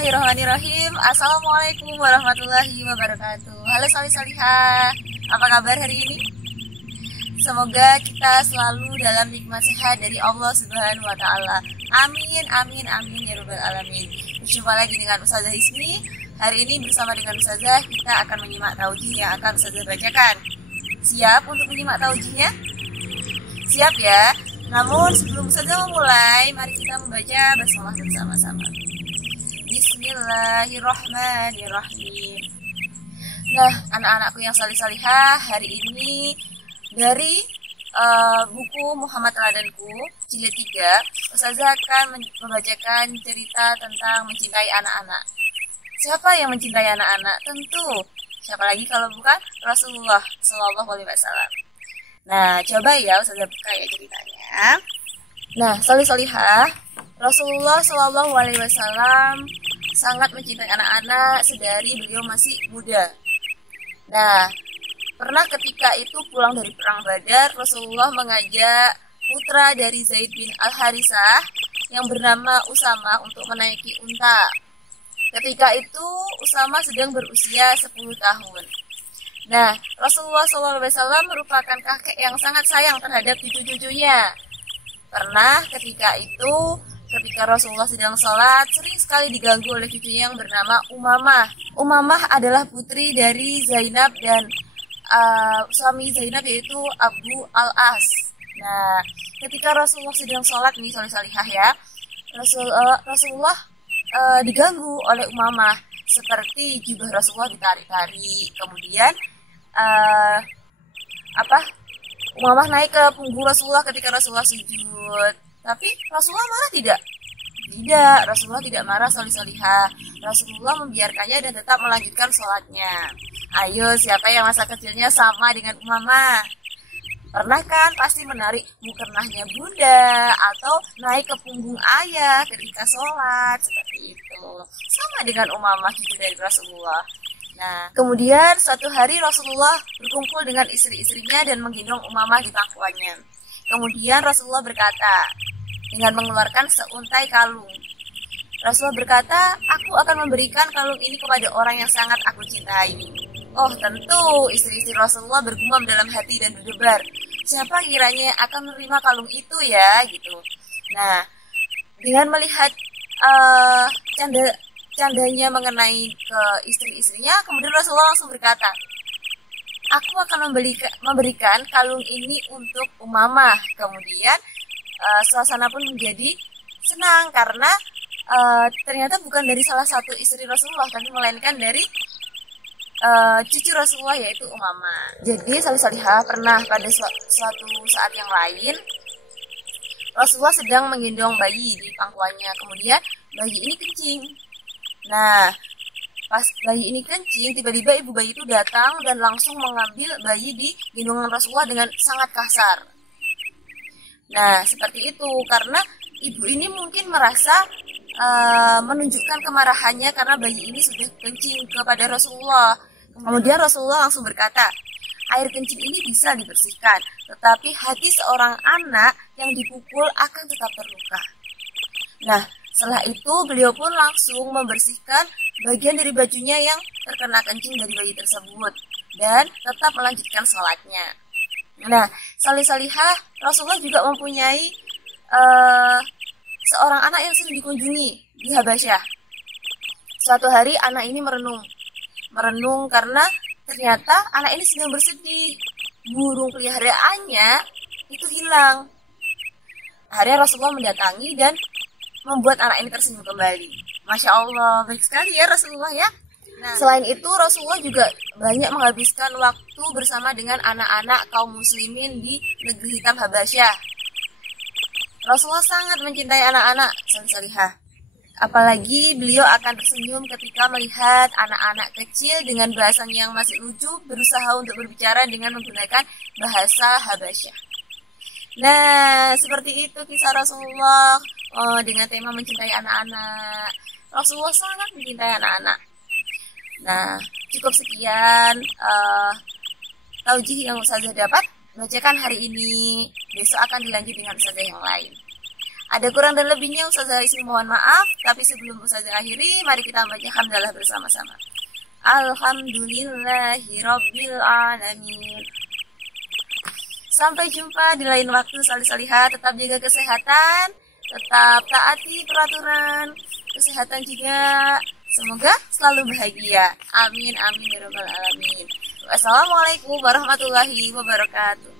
Bismillahirrahmanirrahim. Assalamualaikum warahmatullahi wabarakatuh. Halo salih-salihah, apa kabar hari ini? Semoga kita selalu dalam nikmat sehat dari Allah Subhanahu wa Ta'ala. Amin, amin, amin ya Rabbal Alamin. Berjumpa lagi dengan Ustazah Hismi. Hari ini bersama dengan Ustazah kita akan menyimak taujih yang akan Ustazah bacakan. Siap untuk menyimak taujihnya? Siap ya? Namun sebelum Ustazah memulai, mari kita membaca bersama-sama. Bismillahirrahmanirrahim. Nah, anak-anakku yang salih-salihah, hari ini dari buku Muhammad Teladanku jilid 3, Ustazah akan membacakan cerita tentang mencintai anak-anak. Siapa yang mencintai anak-anak? Tentu siapa lagi kalau bukan Rasulullah Shallallahu Alaihi Wasallam. Nah, coba ya Ustazah buka ya ceritanya. Nah, salih-salihah, Rasulullah Shallallahu Alaihi Wasallam sangat mencintai anak-anak sedari beliau masih muda. Nah, pernah ketika itu pulang dari perang Badar, Rasulullah mengajak putra dari Zaid bin Al-Harisah yang bernama Usama untuk menaiki unta. Ketika itu Usama sedang berusia 10 tahun. Nah, Rasulullah SAW merupakan kakek yang sangat sayang terhadap cucu-cucunya. Pernah ketika Rasulullah sedang sholat, sering sekali diganggu oleh cucunya yang bernama Umamah. Umamah adalah putri dari Zainab dan suami Zainab yaitu Abu Al-As. Nah, ketika Rasulullah sedang sholat nih, salih-salihah ya, Rasulullah diganggu oleh Umamah. Seperti jubah Rasulullah ditarik-tarik, kemudian Umamah naik ke punggung Rasulullah ketika Rasulullah sujud. Tapi Rasulullah marah tidak? Tidak, Rasulullah tidak marah, salih-salihah. Rasulullah membiarkannya dan tetap melanjutkan sholatnya. Ayo, siapa yang masa kecilnya sama dengan Umamah? Pernah kan pasti menarik mukernahnya bunda atau naik ke punggung ayah ketika sholat, seperti itu. Sama dengan Umamah cucu dari Rasulullah. Nah, kemudian suatu hari Rasulullah berkumpul dengan istri-istrinya dan menggendong Umamah di pangkuannya. Kemudian Rasulullah berkata dengan mengeluarkan seuntai kalung. Rasulullah berkata, aku akan memberikan kalung ini kepada orang yang sangat aku cintai. Oh, tentu istri-istri Rasulullah bergumam dalam hati dan berdebar. Siapa kiranya akan menerima kalung itu ya, gitu. Nah, dengan melihat candanya mengenai ke istri-istrinya, kemudian Rasulullah langsung berkata, aku akan memberikan kalung ini untuk Umamah. Kemudian suasana pun menjadi senang karena ternyata bukan dari salah satu istri Rasulullah, tapi melainkan dari cucu Rasulullah yaitu Umamah. Jadi salih-salihah, pernah pada suatu saat yang lain Rasulullah sedang menggendong bayi di pangkuannya. Kemudian bayi ini kencing. Nah, pas bayi ini kencing, tiba-tiba ibu bayi itu datang dan langsung mengambil bayi di gendongan Rasulullah dengan sangat kasar. Nah, seperti itu karena ibu ini mungkin merasa menunjukkan kemarahannya karena bayi ini sudah kencing kepada Rasulullah. Kemudian Rasulullah langsung berkata, air kencing ini bisa dibersihkan, tetapi hati seorang anak yang dipukul akan tetap terluka. Nah, setelah itu beliau pun langsung membersihkan bagian dari bajunya yang terkena kencing dari bayi tersebut dan tetap melanjutkan sholatnya. Nah, salih-salihah, Rasulullah juga mempunyai seorang anak yang sering dikunjungi di Habasyah. Suatu hari anak ini merenung karena ternyata anak ini sedang bersedih. Burung peliharaannya itu hilang. Akhirnya Rasulullah mendatangi dan membuat anak ini tersenyum kembali. Masya Allah, baik sekali ya Rasulullah ya. Nah, selain itu Rasulullah juga banyak menghabiskan waktu bersama dengan anak-anak kaum muslimin di negeri hitam Habasyah. Rasulullah sangat mencintai anak-anak, salih-salihah. Apalagi beliau akan tersenyum ketika melihat anak-anak kecil dengan bahasanya yang masih lucu berusaha untuk berbicara dengan menggunakan bahasa Habasyah. Nah, seperti itu kisah Rasulullah dengan tema mencintai anak-anak. Rasulullah sangat mencintai anak-anak. Nah, cukup sekian taujih yang Ustazah dapat bacakan hari ini. Besok akan dilanjut dengan Ustazah yang lain. Ada kurang dan lebihnya Ustazah Ismi mohon maaf, tapi sebelum Ustazah akhiri, mari kita baca hamdalah bersama-sama. Alhamdulillahirabbil alamin. Sampai jumpa di lain waktu salih-salihah, tetap jaga kesehatan, tetap taati peraturan kesehatan juga. Semoga selalu bahagia. Amin amin ya rabbal alamin. Wassalamualaikum warahmatullahi wabarakatuh.